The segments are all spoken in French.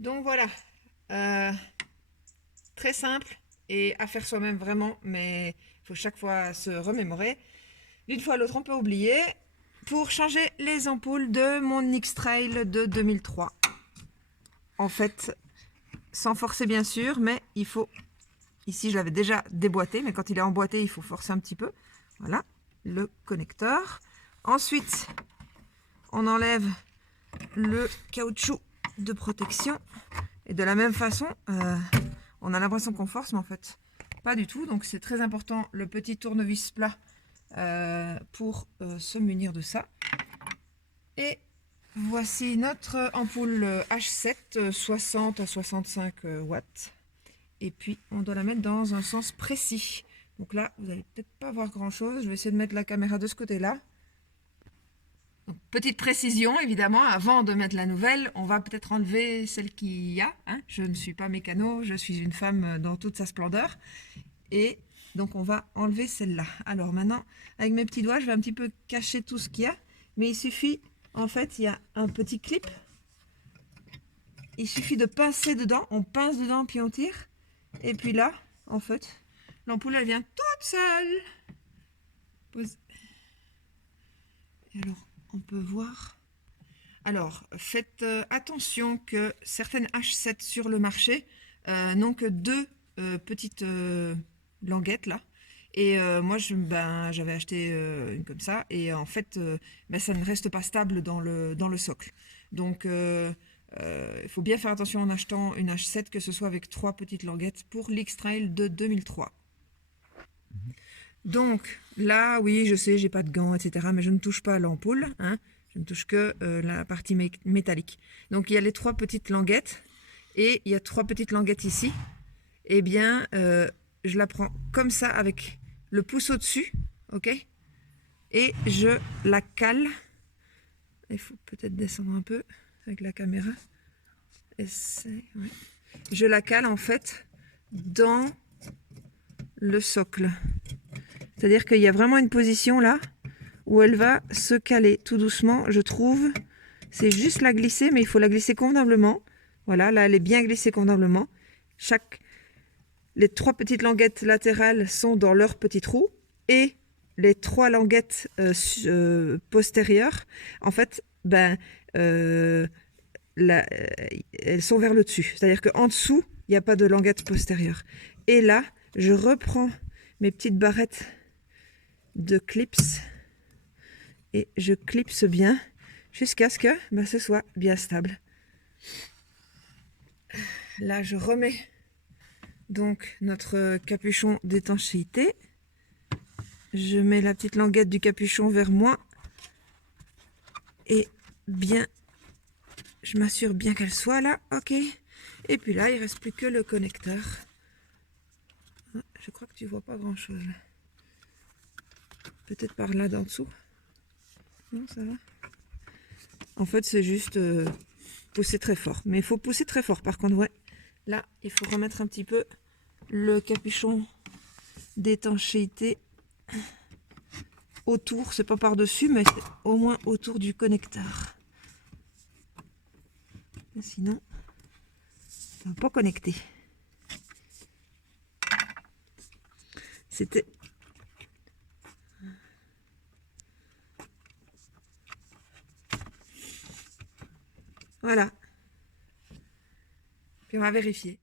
Donc voilà, euh, très simple et à faire soi-même vraiment, mais il faut chaque fois se remémorer. D'une fois à l'autre, on peut oublier. Pour changer les ampoules de mon X-Trail de 2003. En fait, sans forcer bien sûr, mais il faut... Ici, je l'avais déjà déboîté, mais quand il est emboîté, il faut forcer un petit peu. Voilà, le connecteur. Ensuite, on enlève le caoutchouc de protection. Et de la même façon, on a l'impression qu'on force, mais en fait, pas du tout. Donc, c'est très important, le petit tournevis plat pour se munir de ça. Et voici notre ampoule H7 60 à 65 watts. Et puis, on doit la mettre dans un sens précis. Donc là, vous n'allez peut-être pas voir grand-chose. Je vais essayer de mettre la caméra de ce côté-là. Petite précision, évidemment, avant de mettre la nouvelle, on va peut-être enlever celle qu'il y a. Hein. Je ne suis pas mécano, je suis une femme dans toute sa splendeur. Et donc, on va enlever celle-là. Alors maintenant, avec mes petits doigts, je vais un petit peu cacher tout ce qu'il y a. Mais il suffit, en fait, il y a un petit clip. Il suffit de pincer dedans. On pince dedans, puis on tire. Et puis là, en fait, l'ampoule, elle vient toute seule. Pose. Et alors, on peut voir. Alors, faites attention que certaines H7 sur le marché n'ont que deux petites languettes là. Et moi, j'avais acheté une comme ça. Et en fait, ça ne reste pas stable dans le socle. Donc, il faut bien faire attention en achetant une H7, que ce soit avec trois petites languettes pour l'X-Trail de 2003. Donc là, oui, je sais, j'ai pas de gants, etc. Mais je ne touche pas à l'ampoule. Hein. Je ne touche que la partie métallique. Donc il y a les trois petites languettes. Et il y a trois petites languettes ici. Eh bien, je la prends comme ça avec le pouce au-dessus. Ok. Et je la cale. Il faut peut-être descendre un peu avec la caméra. Ouais. Je la cale en fait dans le socle. C'est-à-dire qu'il y a vraiment une position là où elle va se caler tout doucement, je trouve. C'est juste la glisser, mais il faut la glisser convenablement. Voilà, là, elle est bien glissée convenablement. Les trois petites languettes latérales sont dans leur petit trou et les trois languettes postérieures, en fait, elles sont vers le dessus. C'est-à-dire qu'en dessous, il n'y a pas de languette postérieure. Et là, je reprends mes petites barrettes de clips et je clipse bien jusqu'à ce que ce soit bien stable. Là, je remets donc notre capuchon d'étanchéité. Je mets la petite languette du capuchon vers moi et bien, je m'assure bien qu'elle soit là. Ok. Et puis là, il ne reste plus que le connecteur. Je crois que tu vois pas grand chose. Peut-être par là d'en dessous. Non, ça va. En fait, c'est juste pousser très fort. Mais il faut pousser très fort. Par contre, ouais. Là, il faut remettre un petit peu le capuchon d'étanchéité autour. C'est pas par-dessus, mais c'est au moins autour du connecteur. Sinon, ça va pas connecter. C'était... Voilà. Puis on va vérifier.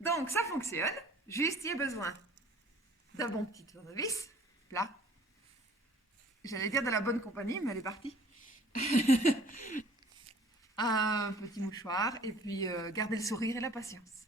Donc ça fonctionne. Juste, il y a besoin d'un bon petit tournevis. Là. J'allais dire de la bonne compagnie, mais elle est partie. Un petit mouchoir et puis garder le sourire et la patience.